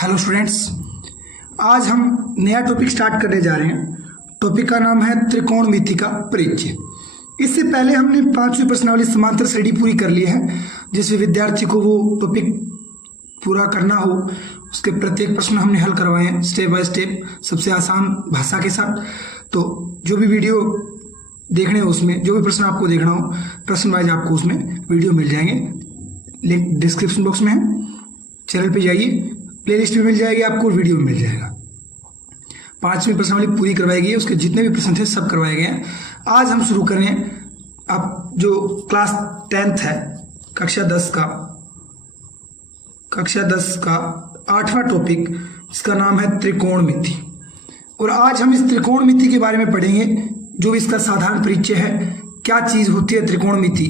Hello students, आज हम नया टॉपिक स्टार्ट करने जा रहे हैं। टॉपिक का नाम है त्रिकोणमिति का परिचय। इससे पहले हमने 5वीं प्रश्नावली समांतर श्रेणी पूरी कर ली है, जिससे विद्यार्थी को वो टॉपिक पूरा करना हो उसके प्रत्येक प्रश्न हमने हल करवाए हैं स्टेप बाय स्टेप, सबसे आसान भाषा के साथ। तो जो भी वीडियो देखने हो उसमें जो भी प्रश्न आपको देखना हो प्रश्न वाइज आपको उसमें वीडियो मिल जाएंगे। लिंक डिस्क्रिप्शन बॉक्स में है, चैनल पे जाइए, प्लेलिस्ट में मिल जाएगी आपको, वीडियो में मिल जाएगा। 5वीं प्रश्नावली पूरी करवाई गई है, उसके जितने भी प्रश्न थे सब करवाए गए हैं। आज हम शुरू कर रहे हैं अब जो क्लास 10th है, कक्षा 10 का 8वां टॉपिक, इसका नाम है त्रिकोणमिति। और आज हम इस त्रिकोणमिति के बारे में पढ़ेंगे, जो इसका साधारण परिचय है, क्या चीज़ होती है त्रिकोणमिति,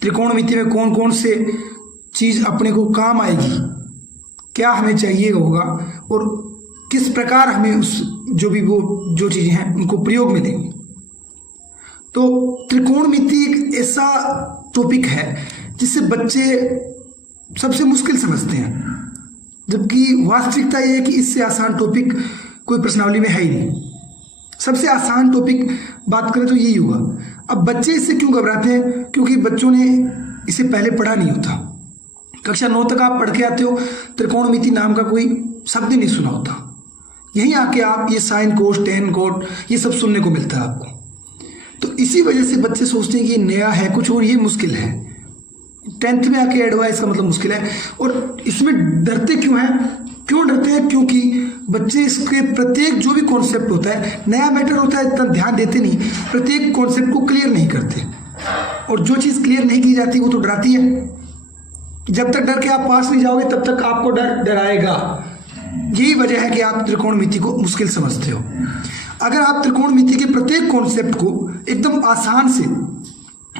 त्रिकोणमिति में कौन कौन से चीज़ अपने को काम आएगी, क्या हमें चाहिए होगा और किस प्रकार हमें उस जो चीज़ें हैं उनको प्रयोग में देंगे। तो त्रिकोणमिति एक ऐसा टॉपिक है जिससे बच्चे सबसे मुश्किल समझते हैं, जबकि वास्तविकता यह है कि इससे आसान टॉपिक कोई प्रश्नावली में है ही नहीं। सबसे आसान टॉपिक बात करें तो यही होगा। अब बच्चे इससे क्यों घबराते हैं? क्योंकि बच्चों ने इसे पहले पढ़ा नहीं होता। कक्षा 9 तक आप पढ़ के आते हो, त्रिकोणमिति नाम का कोई शब्द ही नहीं सुना होता। यहीं आके आप ये साइन कोस टेन कोट ये सब सुनने को मिलता है आपको। तो इसी वजह से बच्चे सोचते हैं कि ये नया है कुछ और ये मुश्किल है। 10th में आके ऐड हुआ है, इसका मतलब मुश्किल है। और इसमें डरते क्यों हैं? क्यों डरते हैं? क्योंकि बच्चे इसके प्रत्येक जो भी कॉन्सेप्ट होता है, नया मैटर होता है, इतना ध्यान देते नहीं, प्रत्येक कॉन्सेप्ट को क्लियर नहीं करते। और जो चीज़ क्लियर नहीं की जाती वो तो डराती है। जब तक डर के आप पास नहीं जाओगे तब तक आपको डर डराएगा। यही वजह है कि आप त्रिकोणमिति को मुश्किल समझते हो। अगर आप त्रिकोणमिति के प्रत्येक कॉन्सेप्ट को एकदम आसान से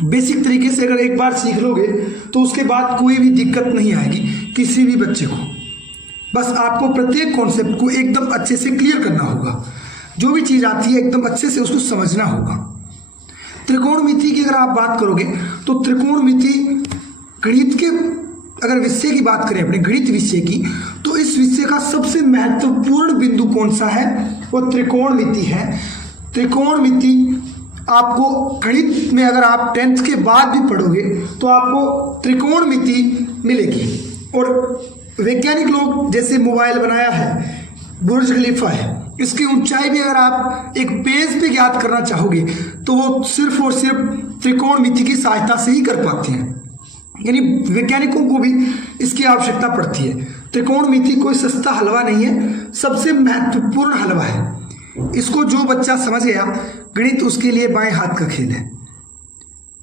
बेसिक तरीके से अगर एक बार सीख लोगे तो उसके बाद कोई भी दिक्कत नहीं आएगी किसी भी बच्चे को। बस आपको प्रत्येक कॉन्सेप्ट को एकदम अच्छे से क्लियर करना होगा। जो भी चीज़ आती है एकदम अच्छे से उसको समझना होगा। त्रिकोणमिति की अगर आप बात करोगे तो त्रिकोणमिति गणित के अगर विषय की बात करें, अपने गणित विषय की, तो इस विषय का सबसे महत्वपूर्ण बिंदु कौन सा है? वो त्रिकोणमिति है। त्रिकोणमिति आपको गणित में अगर आप 10th के बाद भी पढ़ोगे तो आपको त्रिकोणमिति मिलेगी। और वैज्ञानिक लोग जैसे मोबाइल बनाया है, बुर्ज खलीफा है, इसकी ऊंचाई भी अगर आप एक पेज पे ज्ञात करना चाहोगे तो वो सिर्फ और सिर्फ त्रिकोणमिति की सहायता से ही कर पाते हैं। यानी वैज्ञानिकों को भी इसकी आवश्यकता पड़ती है। त्रिकोणमिति कोई सस्ता हलवा नहीं है, सबसे महत्वपूर्ण हलवा है। इसको जो बच्चा समझ गया, गणित उसके लिए बाएं हाथ का खेल है।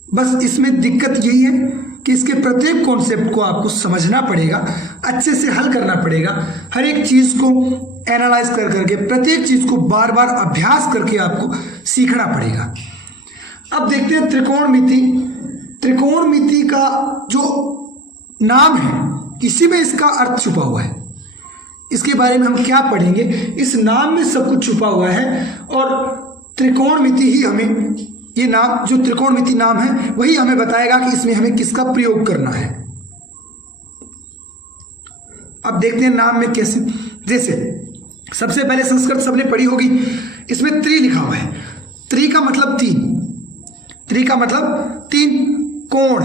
बस इसमें दिक्कत यही है कि इसके प्रत्येक कॉन्सेप्ट को आपको समझना पड़ेगा, अच्छे से हल करना पड़ेगा। हर एक चीज को एनालाइज कर करके, प्रत्येक चीज को बार बार अभ्यास करके आपको सीखना पड़ेगा। अब देखते हैं त्रिकोणमिति। त्रिकोणमिति का जो नाम है, इसी में इसका अर्थ छुपा हुआ है। इसके बारे में हम क्या पढ़ेंगे, इस नाम में सब कुछ छुपा हुआ है। और त्रिकोणमिति ही हमें, ये नाम जो त्रिकोणमिति नाम है वही हमें बताएगा कि इसमें हमें किसका प्रयोग करना है। अब देखते हैं नाम में कैसे। जैसे सबसे पहले संस्कृत सबने पढ़ी होगी, इसमें त्रि लिखा हुआ है। त्रि का मतलब तीन, त्रि का मतलब तीन। कोण,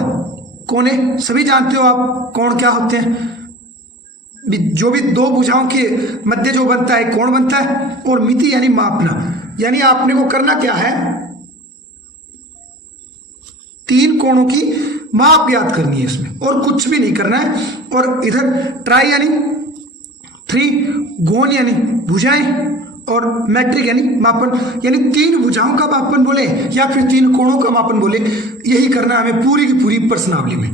कोने सभी जानते हो आप, कोण क्या होते हैं? जो भी दो भुजाओं के मध्य जो बनता है कोण बनता है। और मिति यानी मापना, यानी आपने को करना क्या है, तीन कोणों की माप ज्ञात करनी है इसमें, और कुछ भी नहीं करना है। और इधर ट्राई यानी थ्री, गोन यानी भुजाएं, और मैट्रिक यानी मापन, यानी तीन भुजाओं का मापन बोले या फिर तीन कोणों का मापन बोले, यही करना है हमें पूरी की पूरी प्रश्नावली में।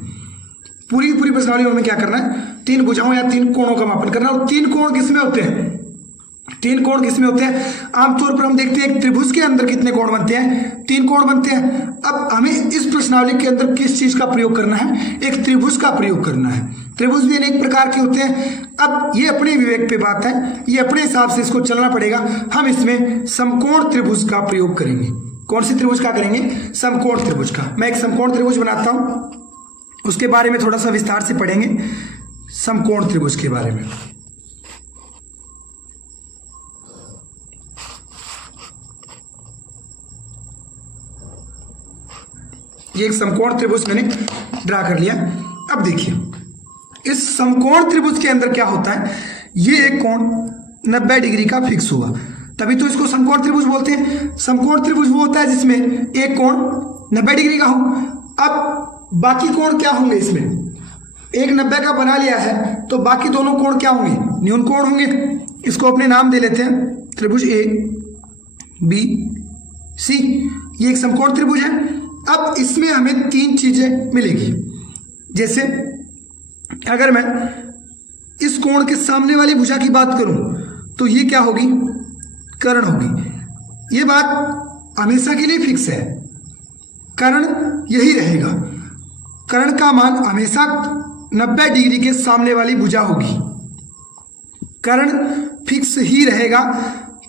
पूरी की पूरी प्रश्नावली में हमें क्या करना है, तीन भुजाओं या तीन कोणों का मापन करना। और तीन कोण किसमें होते हैं? तीन कोण किसमें होते हैं? आमतौर पर हम देखते हैं एक त्रिभुज के अंदर कितने कोण बनते हैं? 3 कोण बनते हैं। अब हमें इस प्रश्नावली के अंदर किस चीज का प्रयोग करना है? एक त्रिभुज का प्रयोग करना है। त्रिभुज भी अनेक प्रकार के होते हैं। अब ये अपने विवेक पे बात है, ये अपने हिसाब से इसको चलना पड़ेगा। हम इसमें समकोण त्रिभुज का प्रयोग करेंगे। कौन सी त्रिभुज का करेंगे? समकोण त्रिभुज का। मैं एक समकोण त्रिभुज बनाता हूं, उसके बारे में थोड़ा सा विस्तार से पढ़ेंगे, समकोण त्रिभुज के बारे में। ये एक समकोण त्रिभुज मैंने ड्रा कर लिया। अब देखिए इस समकोण त्रिभुज के अंदर क्या होता है, ये एक कोण 90 डिग्री का फिक्स हुआ, तभी तो इसको समकोण त्रिभुज बोलते हैं। समकोण त्रिभुज वो होता है जिसमें एक कोण 90 डिग्री का हो। अब बाकी कोण क्या होंगे, इसमें एक 90 का बना लिया है तो बाकी दोनों कोण क्या होंगे, न्यून कोण होंगे। इसको अपने नाम दे लेते हैं, त्रिभुज ए बी सी, ये एक समकोण त्रिभुज है। अब इसमें हमें तीन चीजें मिलेगी। जैसे अगर मैं इस कोण के सामने वाली भुजा की बात करूं तो ये क्या होगी, कर्ण होगी। ये बात हमेशा के लिए फिक्स है, कर्ण यही रहेगा। कर्ण का मान हमेशा 90 डिग्री के सामने वाली भुजा होगी। कर्ण फिक्स ही रहेगा,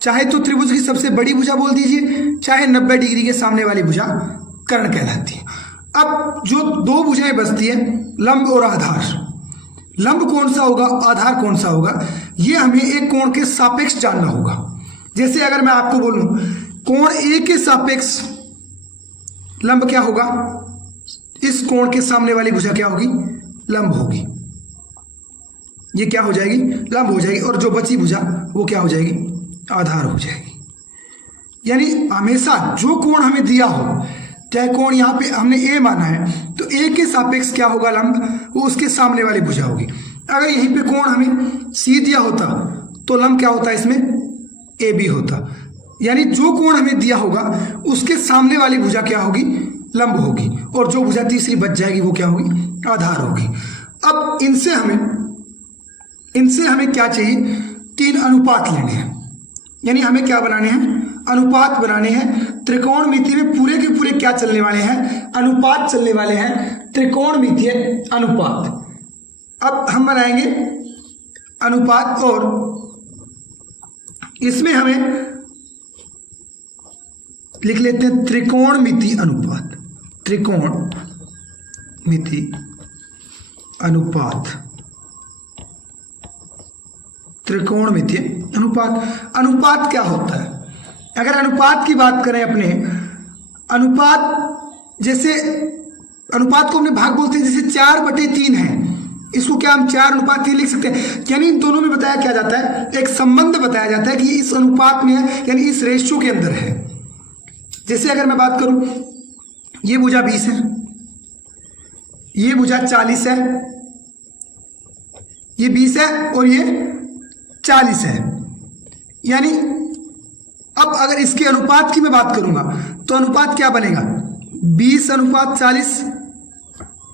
चाहे तो त्रिभुज की सबसे बड़ी भुजा बोल दीजिए, चाहे 90 डिग्री के सामने वाली भुजा कर्ण कहलाती है। अब जो दो भुजाएं बचती है, लंब और आधार। लंब कौन सा होगा, आधार कौन सा होगा, ये हमें एक कोण के सापेक्ष जानना होगा। जैसे अगर मैं आपको बोलूं कोण ए के सापेक्ष लंब क्या होगा, इस कोण के सामने वाली भुजा क्या होगी, लंब होगी। ये क्या हो जाएगी, लंब हो जाएगी, और जो बची भुजा वो क्या हो जाएगी, आधार हो जाएगी। यानी हमेशा जो कोण हमें दिया हो, चाहे कोण यहाँ पे हमने ए माना है तो ए के सापेक्ष क्या होगा लंब, वो उसके सामने वाली भुजा होगी। अगर यहीं पे कोण हमें सी दिया होता तो लंब क्या होता, इसमें ए बी होता। यानी जो कोण हमें दिया होगा उसके सामने वाली भुजा क्या होगी, लंब होगी, और जो भुजा तीसरी बच जाएगी वो क्या होगी, आधार होगी। अब इनसे हमें क्या चाहिए, तीन अनुपात लेने हैं। यानी हमें क्या बनाने हैं, अनुपात बनाने हैं। त्रिकोणमिति में पूरे के पूरे क्या चलने वाले हैं, अनुपात चलने वाले हैं, त्रिकोणमितीय अनुपात। अब हम बनाएंगे अनुपात, और इसमें हमें लिख लेते हैं त्रिकोणमिति अनुपात। त्रिकोणमिति अनुपात, त्रिकोणमितीय अनुपात। अनुपात क्या होता है, अगर अनुपात की बात करें अपने, अनुपात जैसे अनुपात को अपने भाग बोलते हैं, जैसे 4/3 है, इसको क्या हम 4:3 लिख सकते हैं। यानी इन दोनों में बताया क्या जाता है, एक संबंध बताया जाता है कि इस अनुपात में है, यानी इस रेशियो के अंदर है। जैसे अगर मैं बात करूं, ये भुजा 20 है, ये भुजा 40 है, ये 20 है और ये 40 है। यानी अब अगर इसके अनुपात की मैं बात करूंगा तो अनुपात क्या बनेगा, 20:40।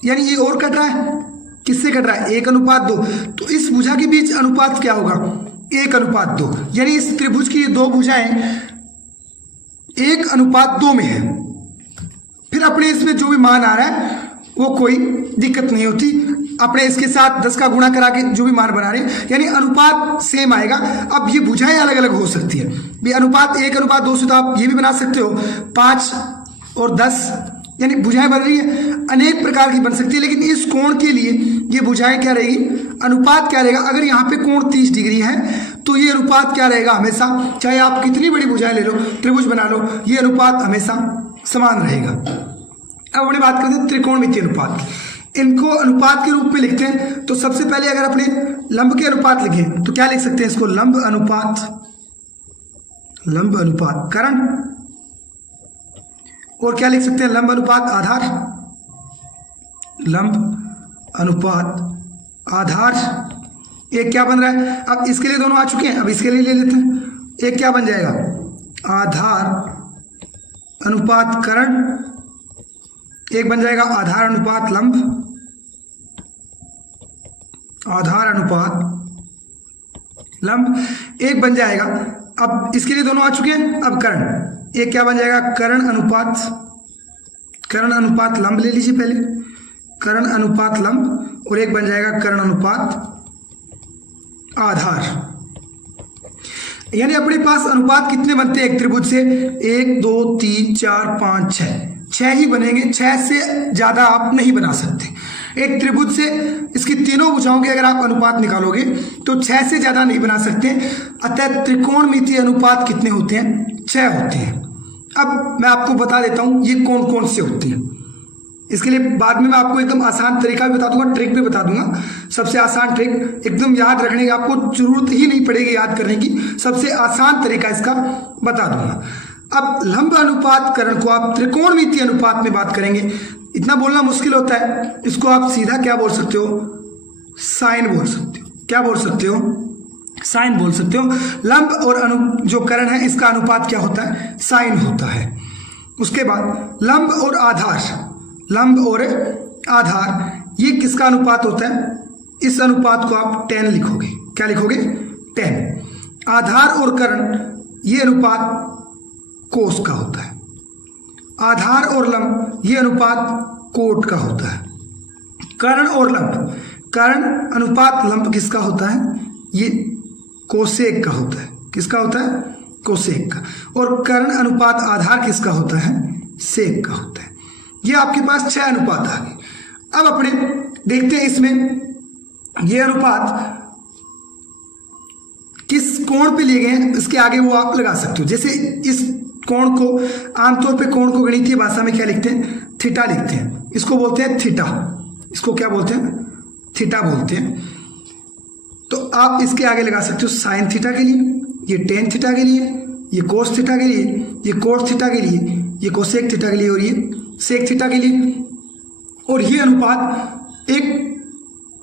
यानी ये और कट रहा है, किससे कट रहा है, 1:2। तो इस भुजा के बीच अनुपात क्या होगा, 1:2। यानी इस त्रिभुज की ये दो भुजाएं 1:2 में है। फिर अपने इसमें जो भी मान आ रहा है वो कोई दिक्कत नहीं होती, अपने इसके साथ 10 का गुणा करा के जो भी मान बना रहे हैं, यानी अनुपात सेम आएगा। अब ये भुजाएं अलग अलग हो सकती है, भी अनुपात 1:2 से तो आप ये भी बना सकते हो 5 और 10, यानी भुजाएं बन रही है, अनेक प्रकार की बन सकती है। लेकिन इस कोण के लिए ये भुजाएं क्या रहेगी, अनुपात क्या रहेगा। अगर यहाँ पे कोण 30 डिग्री है तो ये अनुपात क्या रहेगा, हमेशा, चाहे आप कितनी बड़ी भुजाएं ले लो, त्रिभुज बना लो, ये अनुपात हमेशा समान रहेगा। अब अपनी बात करते हैं त्रिकोणमितीय अनुपात की। इनको अनुपात के रूप में लिखते हैं तो सबसे पहले अगर अपने लंब के अनुपात लिखें तो क्या लिख सकते हैं इसको, लंब अनुपात कर्ण, और क्या लिख सकते हैं, लंब अनुपात आधार, लंब अनुपात आधार। एक क्या बन रहा है, अब इसके लिए दोनों आ चुके हैं, अब इसके लिए ले लेते हैं। एक क्या बन जाएगा, आधार अनुपात कर्ण, एक बन जाएगा आधार अनुपात लंब, आधार अनुपात लंब, एक बन जाएगा। अब इसके लिए दोनों आ चुके हैं, अब कर्ण, एक क्या बन जाएगा, कर्ण अनुपात लंब ले लीजिए पहले, कर्ण अनुपात लंब, और एक बन जाएगा कर्ण अनुपात आधार। यानी अपने पास अनुपात कितने बनते हैं एक त्रिभुज से, 1 2 3 4 5 6 ही बनेंगे, 6 से ज्यादा आप नहीं बना सकते एक त्रिभुज से। इसकी तीनों भुजाओं के अगर आप अनुपात निकालोगे तो 6 से ज्यादा नहीं बना सकते। अतः त्रिकोणमितीय अनुपात कितने होते हैं, 6 होते हैं। अब मैं आपको बता देता हूं ये कौन कौन से होते हैं। इसके लिए बाद में मैं आपको एकदम आसान तरीका भी बता दूंगा, ट्रिक भी बता दूंगा। सबसे आसान ट्रिक एकदम याद रखने की आपको जरूरत ही नहीं पड़ेगी याद करने की, सबसे आसान तरीका इसका बता दूंगा। अब लंब अनुपात करण को आप त्रिकोणमितीय अनुपात में बात करेंगे। इतना बोलना मुश्किल होता है, इसको आप सीधा क्या बोल सकते हो, साइन बोल सकते हो। क्या बोल सकते हो, साइन बोल सकते हो। लंब और जो करण है इसका अनुपात क्या होता है, साइन होता है। उसके बाद लंब और आधार, लंब और आधार ये किसका अनुपात होता है, इस अनुपात को आप tan लिखोगे। क्या लिखोगे, tan। आधार और करण ये अनुपात कोस का होता है। आधार और लंब ये अनुपात कोट का होता है। कर्ण और लंब, कर्ण अनुपात लंब किसका होता है, ये कोसेक का होता है। किसका होता है, कोसेक का। और कर्ण अनुपात आधार किसका होता है, सेक का होता है। ये आपके पास 6 अनुपात आ गए। अब अपने देखते हैं इसमें ये अनुपात किस कोण पे लिए गए हैं, इसके आगे वो आप लगा सकते हो। जैसे इस कोण को आमतौर पे कोण को गणितीय भाषा में क्या लिखते हैं, थीटा लिखते हैं। इसको बोलते हैं थीटा, इसको क्या बोलते हैं, थीटा बोलते हैं। तो आप इसके आगे लगा सकते हो साइन थीटा के लिए, ये टेन थीटा के लिए, ये कोस थीटा के लिए, ये कोट थीटा के लिए, ये कोसेक थीटा के लिए और ये सेक थीटा के लिए। और ये अनुपात एक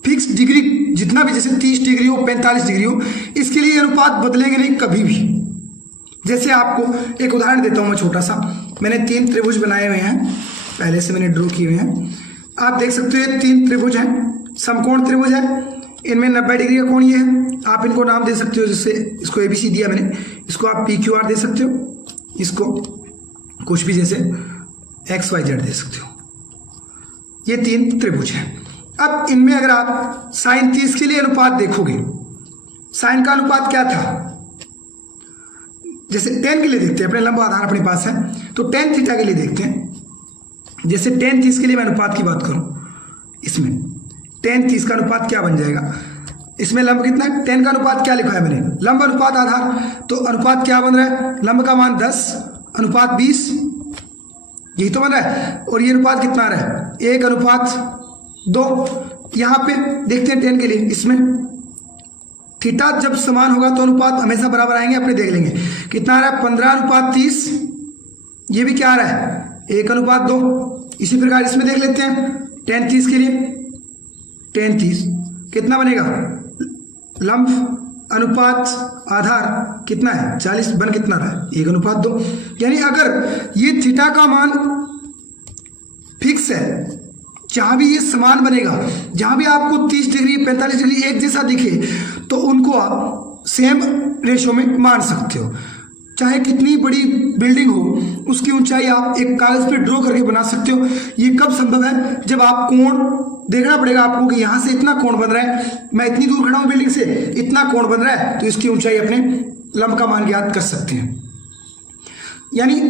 फिक्स डिग्री जितना भी, जैसे 30 डिग्री हो 45 डिग्री हो, इसके लिए अनुपात बदलेंगे नहीं कभी भी। जैसे आपको एक उदाहरण देता हूं मैं छोटा सा। मैंने 3 त्रिभुज बनाए हुए हैं, पहले से मैंने ड्रॉ किए हुए हैं। आप देख सकते हो ये 3 त्रिभुज हैं, समकोण त्रिभुज है। इनमें 90 डिग्री का कोण ये है। आप इनको नाम दे सकते हो, जैसे इसको ABC दिया मैंने, इसको आप PQR दे सकते हो, इसको कुछ भी जैसे XYZ दे सकते हो। ये 3 त्रिभुज हैं। अब इनमें अगर आप साइन 30 के लिए अनुपात देखोगे, साइन का अनुपात क्या था, जैसे tan के लिए देखते हैं, अपने लंब आधार अपने पास है, तो tan थीटा के लिए देखते हैं। जैसे tan 30 के लिए मैं अनुपात की बात करूं, इसमें tan 30 का अनुपात क्या बन जाएगा, इसमें लंब कितना है, tan का अनुपात क्या लिखा है मैंने, लंब अनुपात आधार। तो अनुपात क्या बन रहा है, लंब का मान 10 अनुपात 20, यही तो बन रहा है। और ये अनुपात कितना आ रहा है, 1 अनुपात 2। यहां पे देखते हैं tan के लिए, इसमें थीटा जब समान होगा तो अनुपात हमेशा बराबर आएंगे, अपने देख लेंगे कितना आ रहा है, 15 अनुपात 30। ये भी क्या आ रहा है, 1 अनुपात 2। इसी प्रकार इसमें देख लेते हैं tan 30 के लिए, tan 30 कितना बनेगा, लंब अनुपात आधार कितना है 40, बन कितना रहा है 1 अनुपात 2। यानी अगर ये थीटा का मान फिक्स है, जहां भी ये समान बनेगा, जहां भी आपको 30 डिग्री 45 डिग्री एक जैसा दिखे, तो उनको आप सेम रेशो में मान सकते हो। चाहे कितनी बड़ी बिल्डिंग हो, उसकी ऊंचाई आप एक कागज पे ड्रॉ करके बना सकते हो। ये कब संभव है, जब आप कोण देखना पड़ेगा आपको कि यहां से इतना कोण बन रहा है, मैं इतनी दूर खड़ा हूं बिल्डिंग से, इतना कोण बन रहा है, तो इसकी ऊंचाई अपने लंब का मान ज्ञात कर सकते हैं। यानी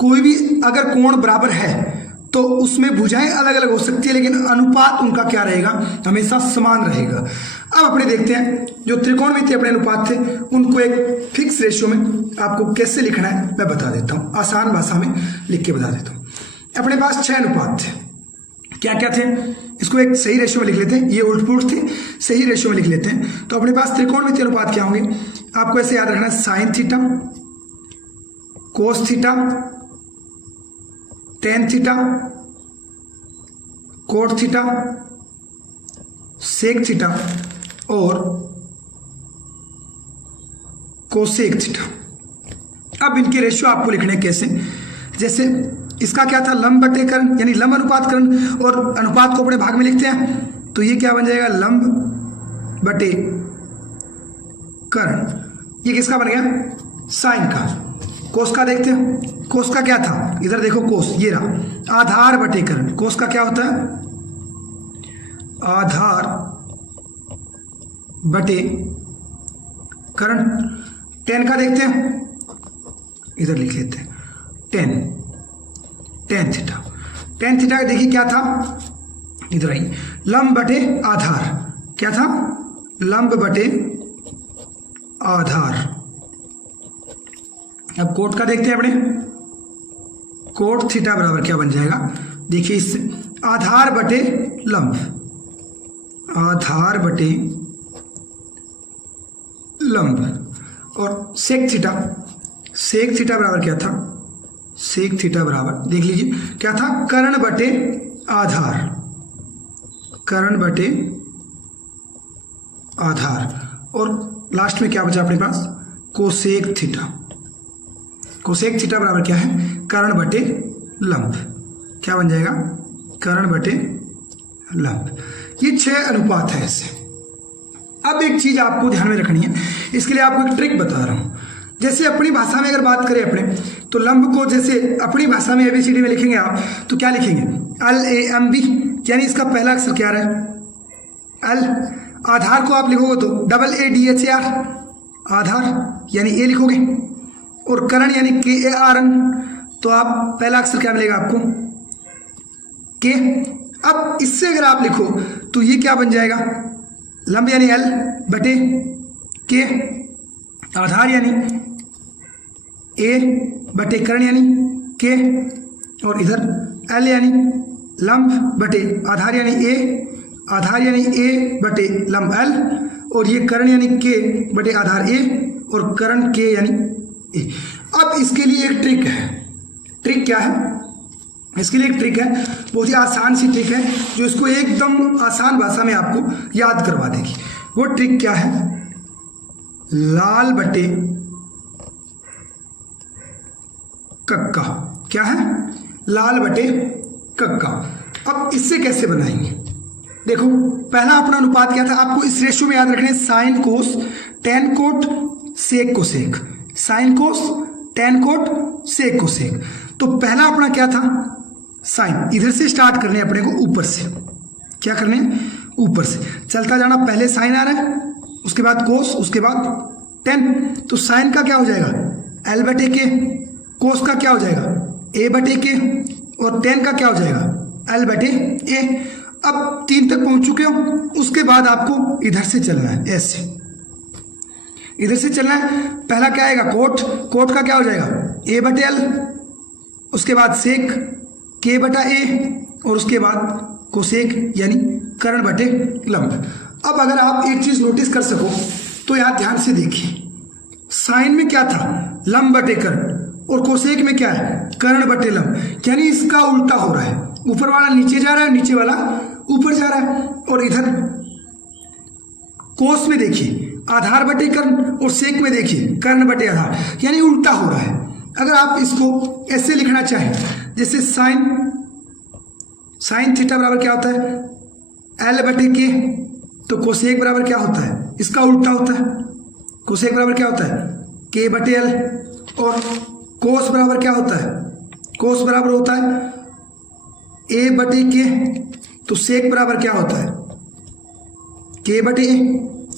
कोई भी अगर कोण बराबर है तो उसमें भुजाएं अलग अलग हो सकती है, लेकिन अनुपात उनका क्या रहेगा, हमेशा समान रहेगा। अब अपने देखते हैं जो त्रिकोणमितीय अपने अनुपात थे, उनको एक फिक्स रेशियो में आपको कैसे लिखना है मैं बता देता हूं, आसान भाषा में लिख के बता देता हूं। अपने पास 6 अनुपात थे, क्या क्या थे, इसको एक सही रेशियो में लिख लेते हैं, ये उल्ट पुल्ट थे, सही रेशियो में लिख लेते हैं। तो अपने पास त्रिकोणमितीय अनुपात क्या होंगे, आपको ऐसे याद रखना है, sine theta, cos theta, tan theta, cot theta, sec theta और कोसेक थीटा। अब इनके रेशियो आपको लिखने कैसे, जैसे इसका क्या था, लंब बटे कर्ण, यानी लंब अनुपात कर्ण, और अनुपात को अपने भाग में लिखते हैं, तो ये क्या बन जाएगा, लंब बटे कर्ण। ये किसका बन गया, साइन का। कोस का देखते हैं, कोस का क्या था, इधर देखो कोस, ये रहा, आधार बटे कर्ण। कोस का क्या होता है, आधार बटे कर्ण। टेन का देखते हैं, इधर लिख लेते हैं, टेन थीटा। टेन थीटा का देखिए क्या था, इधर आई, लंब बटे आधार, क्या था, लंब बटे आधार। अब कोट का देखते हैं अपने, कोट थीटा बराबर क्या बन जाएगा, देखिए इससे आधार बटे लंब, आधार बटे लंब। और सेक थीटा, सेक थीटा बराबर क्या था, सेक थीटा बराबर देख लीजिए क्या था, कर्ण बटे आधार, कर्ण बटे आधार। और लास्ट में क्या बचा अपने पास, कोसेक थीटा, कोसेक थीटा बराबर क्या है, कर्ण बटे लंब। क्या बन जाएगा, कर्ण बटे लंब। ये 6 अनुपात है ऐसे। अब एक चीज आपको ध्यान में रखनी है, इसके लिए आपको एक ट्रिक बता रहा हूं। जैसे अपनी भाषा में अगर बात करें अपने, तो लंब को जैसे अपनी भाषा में ABCD में लिखेंगे आप, तो क्या लिखेंगे, LAMB, यानी इसका पहला अक्षर क्या है, L। आधार को आप लिखोगे तो AADHAR, आधार यानी A लिखोगे। और कर्ण यानी KARN, तो आप पहला अक्षर क्या मिलेगा आपको, K। अब इससे अगर आप लिखो तो ये क्या बन जाएगा, लंब यानी L बटे K, आधार यानी A बटे कर्ण यानी K, और इधर L यानी लंब बटे आधार यानी A, आधार यानी A बटे लंब L, और ये कर्ण यानी K बटे आधार A, और कर्ण K यानी A। अब इसके लिए एक ट्रिक है, ट्रिक क्या है, इसके लिए एक ट्रिक है, बहुत ही आसान सी ट्रिक है, जो इसको एकदम आसान भाषा में आपको याद करवा देगी। वो ट्रिक क्या है, लाल बटे कक्का। क्या है, लाल बटे कक्का। अब इससे कैसे बनाएंगे, देखो पहला अपना अनुपात क्या था, आपको इस रेशियो में याद रखने, sine cos tan cot sec cosec, sine cos tan cot sec cosec. तो पहला अपना क्या था, साइन, इधर से स्टार्ट करने अपने को, ऊपर से क्या करने, ऊपर से चलता जाना। पहले साइन आ रहा है, उसके बाद कोस, उसके बाद टेन। तो साइन का क्या हो जाएगा, L बटे के, कोस का क्या हो जाएगा, A बटे के, और टेन का क्या हो जाएगा, L बटे A। अब 3 तक पहुंच चुके हो, उसके बाद आपको इधर से चलना है, ऐसे इधर से चलना है। पहला क्या आएगा, कोट, कोट का क्या हो जाएगा, A बटे L, उसके बाद सेक K बटा A, और उसके बाद कोसेक यानी कर्ण बटे लंब। अब अगर आप एक चीज नोटिस कर सको तो यार ध्यान से देखिए, साइन में क्या था, लंब बटे कर्ण, और कोसेक में क्या है, कर्ण बटे लंब, यानी इसका उल्टा हो रहा है, ऊपर वाला नीचे जा रहा है, नीचे वाला ऊपर जा रहा है। और इधर कोस में देखिए आधार बटे कर्ण, और सेक में देखिए कर्ण बटे आधार, यानी उल्टा हो रहा है। अगर आप इसको ऐसे लिखना चाहें, जैसे साइन थीटा बराबर क्या होता है, L बटे के, तो कोसेक बराबर क्या होता है, इसका उल्टा होता है, कोसेक बराबर क्या होता है, K बटे L। और कोस बराबर क्या होता है, कोस बराबर होता है A बटे के, तो सेक बराबर क्या होता है, K बटे A,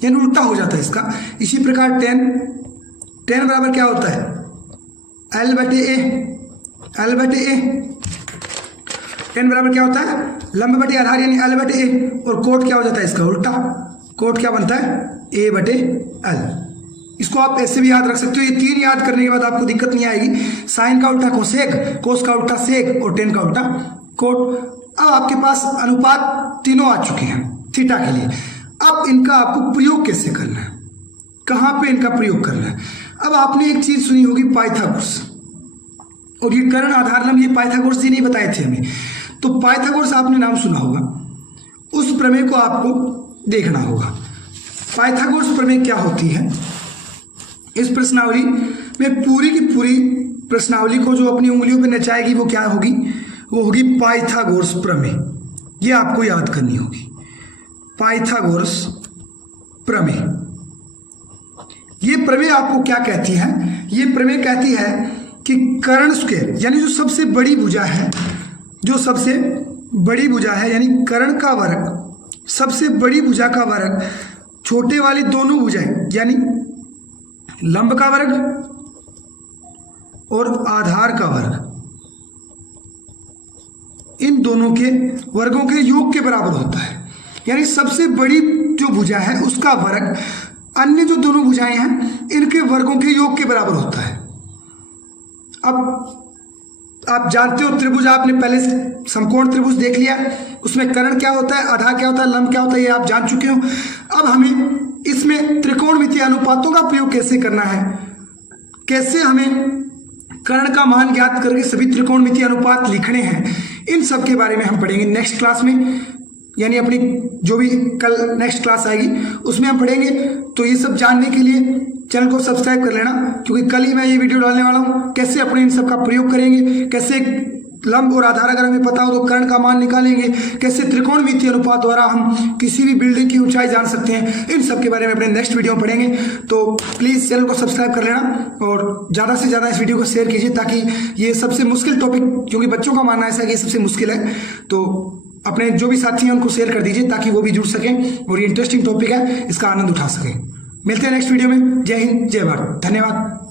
यानी उल्टा हो जाता है इसका। इसी प्रकार टेन बराबर क्या होता है, L बटे A, L बटे A। टेन बराबर क्या होता है, लंब बटे आधार यानी L बटे A, और कोट क्या हो जाता है इसका उल्टा, कोट क्या बनता है, A बटे L। इसको आप ऐसे भी याद रख सकते हो। ये 3 याद करने के बाद आपको दिक्कत नहीं आएगी। साइन का उल्टा कोसेक, कोस का उल्टा सेक, और टेन का उल्टा कोट। अब आपके पास अनुपात तीनों आ चुके हैं थीटा के लिए। अब इनका आपको प्रयोग कैसे करना है, कहाँ पे इनका प्रयोग करना है। अब आपने एक चीज सुनी होगी, पाइथागोरस, और ये कर्ण आधार लंब, ये पाइथागोरस जी नहीं बताए थे हमें। तो पाइथागोरस आपने नाम सुना होगा, उस प्रमेय को आपको देखना होगा। पाइथागोरस प्रमेय क्या होती है, इस प्रश्नावली में पूरी की पूरी प्रश्नावली को जो अपनी उंगलियों पे नचाएगी वो क्या होगी, वो होगी पाइथागोरस प्रमेय। ये आपको याद करनी होगी, पाइथागोरस प्रमेय। ये प्रमेय आपको क्या कहती है, ये प्रमेय कहती है कि कर्ण स्क्वायर यानी जो सबसे बड़ी भुजा है, जो सबसे बड़ी भुजा है यानी कर्ण का वर्ग, सबसे बड़ी भुजा का वर्ग, छोटे वाली दोनों भुजाएं यानी लंब का वर्ग और आधार का वर्ग, इन दोनों के वर्गों के योग के बराबर होता है। यानी सबसे बड़ी जो भुजा है उसका वर्ग अन्य जो दोनों भुजाएं हैं इनके वर्गों के योग के बराबर होता है। अब आप जानते हो त्रिभुज, आपने पहले समकोण त्रिभुज देख लिया, उसमें कर्ण क्या होता है, आधार क्या होता है, लंब क्या होता है, ये आप जान चुके हो। अब हमें इसमें त्रिकोणमितीय अनुपातों का प्रयोग कैसे करना है, कैसे हमें कर्ण का मान ज्ञात करके सभी त्रिकोणमितीय अनुपात लिखने हैं, इन सब के बारे में हम पढ़ेंगे नेक्स्ट क्लास में, यानी अपनी जो भी कल नेक्स्ट क्लास आएगी उसमें हम पढ़ेंगे। तो ये सब जानने के लिए चैनल को सब्सक्राइब कर लेना, क्योंकि कल ही मैं ये वीडियो डालने वाला हूँ, कैसे अपने इन सब का प्रयोग करेंगे, कैसे लंब और आधार अगर हमें पता हो तो कर्ण का मान निकालेंगे, कैसे त्रिकोणमितीय अनुपात द्वारा हम किसी भी बिल्डिंग की ऊंचाई जान सकते हैं, इन सब के बारे में अपने नेक्स्ट वीडियो में पढ़ेंगे। तो प्लीज़ चैनल को सब्सक्राइब कर लेना और ज़्यादा से ज़्यादा इस वीडियो को शेयर कीजिए, ताकि ये सबसे मुश्किल टॉपिक, क्योंकि बच्चों का मानना ऐसा है कि ये सबसे मुश्किल है, तो अपने जो भी साथी हैं उनको शेयर कर दीजिए ताकि वो भी जुड़ सकें और ये इंटरेस्टिंग टॉपिक है, इसका आनंद उठा सकें। मिलते हैं नेक्स्ट वीडियो में। जय हिंद, जय भारत, धन्यवाद।